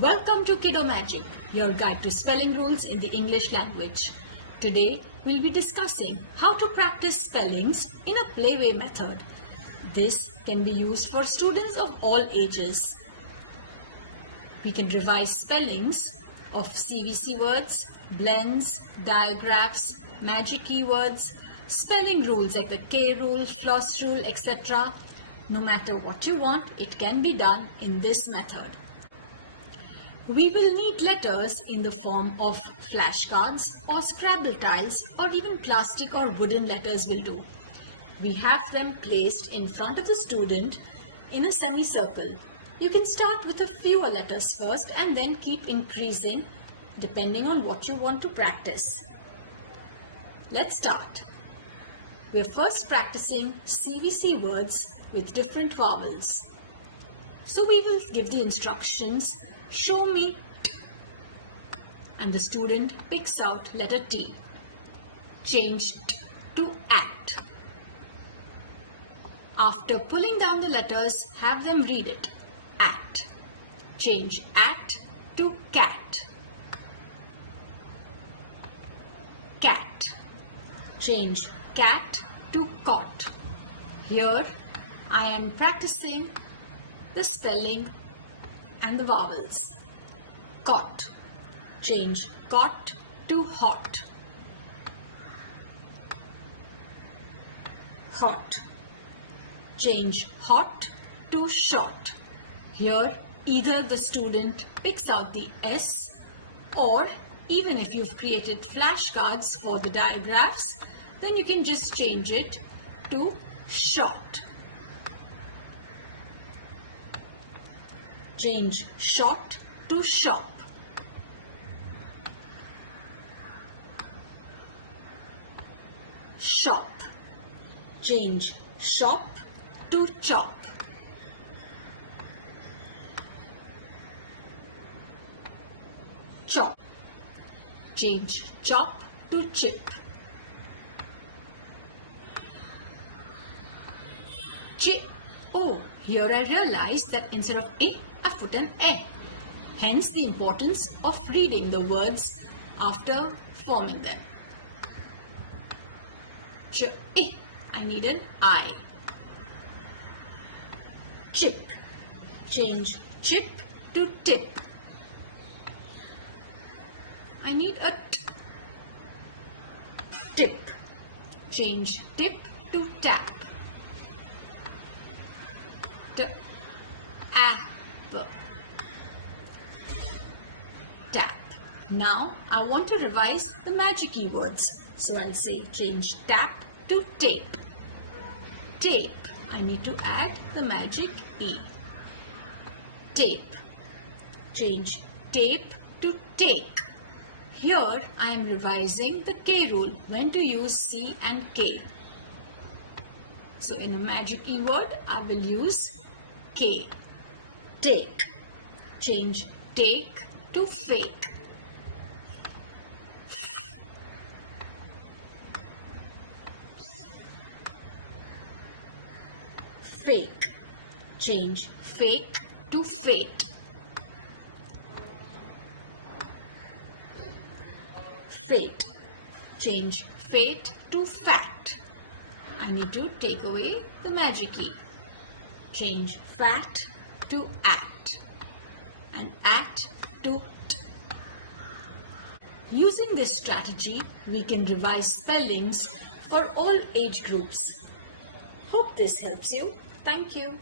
Welcome to Kiddo Magic, your guide to spelling rules in the English language. Today, we'll be discussing how to practice spellings in a playway method. This can be used for students of all ages. We can revise spellings of CVC words, blends, digraphs, magic keywords, spelling rules like the K rule, floss rule, etc. No matter what you want, it can be done in this method. We will need letters in the form of flashcards or Scrabble tiles, or even plastic or wooden letters will do. We have them placed in front of the student in a semicircle. You can start with a fewer letters first and then keep increasing depending on what you want to practice. Let's start. We are first practicing CVC words with different vowels. So we will give the instructions, show me T, and the student picks out letter T. Change T to AT. After pulling down the letters, have them read it. AT. Change AT to CAT. CAT. Change CAT to COT. Here I am practicing the spelling and the vowels. Cot. Change cot to hot. Hot. Change hot to short. Here either the student picks out the S, or even if you've created flashcards for the digraphs, then you can just change it to short. Change short to shop. Shop. Change shop to chop. Chop. Change chop to chip. Chip. Oh, here I realized that instead of A, I put an E. Hence the importance of reading the words after forming them. I need an I. Chip. Change chip to tip. I need a T. Tip. Change tip to tap. Tap. Now I want to revise the magic keywords. So I'll say change tap to tape. Tape. I need to add the magic E. Tape. Change tape to take. Here I am revising the K rule, when to use C and K. So in a magic keyword, I will use K. Take. Change take to fake. Fake. Change fake to fate. Fate. Change fate to fat. I need to take away the magic E. Change fat to at, and at to t. Using this strategy, we can revise spellings for all age groups. Hope this helps you. Thank you.